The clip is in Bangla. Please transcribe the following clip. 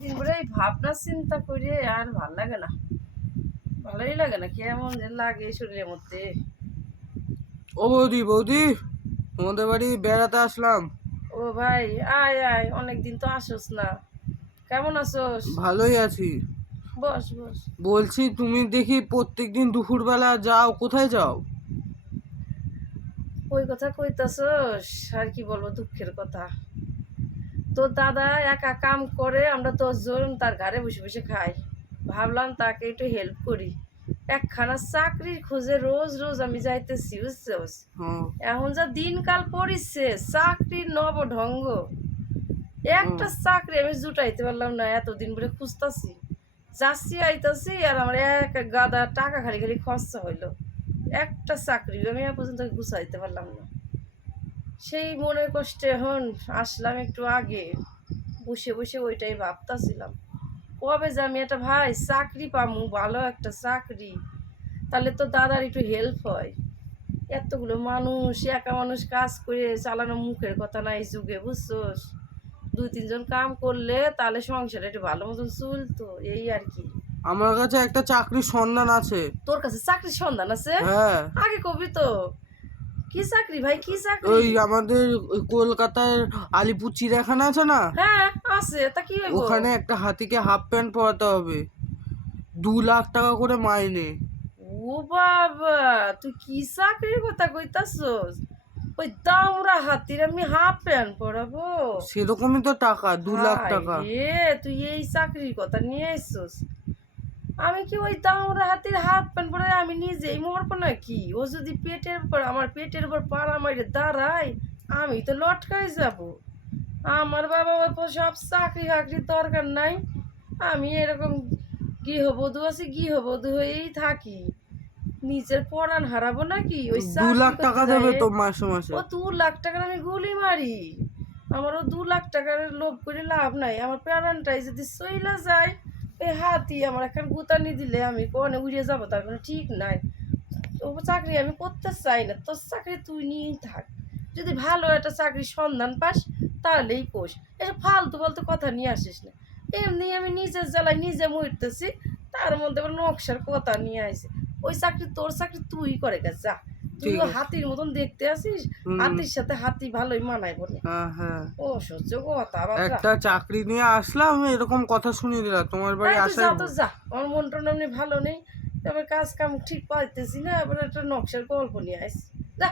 দিন করে এই ভাবনা চিন্তা করে আর ভালো লাগে না। ভালোই লাগে না কেমন যে লাগে শরীরের মধ্যে। ও বৌদি বৌদি তোমাদের বাড়ি বেড়াতে আসলাম। ও ভাই আয় আয় অনেকদিন তো আসোস না। কেমন আছোস? ভালোই আছি। বস বস। বলছি তুমি দেখি প্রত্যেকদিন দুপুরবেলা যাও কোথায় যাও? ওই কথা কইতাছস আর কি বলব দুঃখের কথা। তোর দাদা একা কাম করে আমরা দশজন তার ঘরে বসে বসে খাই। ভাবলাম তাকে একটু হেল্প করি। একখানা চাকরির খোঁজে রোজ রোজ আমি যাইতেছি বুঝছস? হ্যাঁ। এখন যা দিনকাল পড়িছে চাকরির নব ঢঙ্গ একটা চাকরি আমি জুটাইতে পারলাম না এতদিন ধরে খুঁজতাছি। যাচ্ছি আইতাছি আর আমার এক গাদা টাকা খালি খালি খরচা হইল। একটা চাকরি আমি এ পর্যন্ত গুছাইতে পারলাম না। সেই মনের কষ্টে এখন আসলাম একটু আগে। বসে বসে ওইটাই ভাবতাছিলাম। কবে যে আমি একটা ভাই চাকরি পামু ভালো একটা চাকরি। তাহলে তো দাদার একটু হেল্প হয়। এতগুলো মানুষ একা মানুষ কাজ করে চালানো মুখের কথা নাই যুগে বুঝছোস? দুই তিনজন কাম করলে তাহলে সংসার একটু ভালো মতন চলতো এই আর কি। আমার কাছে একটা চাকরির সন্ধান আছে। তোর কাছে চাকরির সন্ধান আছে? হ্যাঁ। আগে কবি তো। কি চাকরি ভাই কি চাকরি? ওই আমাদের কলকাতার আলিপুর চিড়িয়াখানা আছে না? হ্যাঁ আছে তা কি হইব? ওখানে একটা হাতিকে হাফ প্যান্ট পরাতে হবে। দু লাখ টাকা করে মাইনে। ও বাবা তুই কি চাকরির কথা কইতাছস? ওই দামরা হাতির আমি হাফ প্যান্ট পরাবো। সেরকমই তো টাকা দু লাখ টাকা। রে তুই এই চাকরির কথা নিয়ে আসছিস আমি কি ওই দামরা হাতির হাফ প্যান্ট পরে আমি নিজেই মরবো নাকি? ও যদি পেটের উপর আমার পেটের উপর পাড়া মারে দাঁড়ায় আমি তো লটকাই যাব। আমার বাবা ওর সব চাকরি ফাকরির দরকার নাই। আমি এরকম গৃহবধূ আছি গৃহবধূ হয়েই থাকি। নিজের পড়ান হারাবো নাকি? ওই দু লাখ টাকা দেবে তো মাসে মাসে। ও দু লাখ টাকার আমি গুলি মারি। আমারও দু লাখ টাকার লোভ করে লাভ নাই। আমার প্যারানটাই যদি সইলা যায় হাতি আমার একটা গুতানি দিলে আমি কোনে উড়ে যাব, তার কোনো ঠিক নাই। তো চাকরি আমি করতে চাই না, তোর চাকরি তুই নিয়েই থাক। যদি ভালো একটা চাকরির সন্ধান পাস, তাহলেই কোষ। এসব ফালতু ফালতু কথা নিয়ে আসিস না। এমনি আমি নিজের জ্বালায় নিজে মরতেছি, তার মধ্যে আবার নকশার কথা নিয়ে আসে ওই চাকরি তোর চাকরি তুই করে গেছে, যা। তুইও হাতির মতন দেখতে আসিস। হাতির সাথে হাতি ভালোই মানায় বলে ও সহ্য কথা একটা চাকরি নিয়ে আসলাম এরকম কথা শুনিয়ে দিলাম তোমার বাড়ি আসা তো যা আমার মনটা এমনি ভালো নেই। এবার কাজ কাম ঠিক পাইতেছি না এবার একটা নকশার গল্প নিয়ে আসি যা।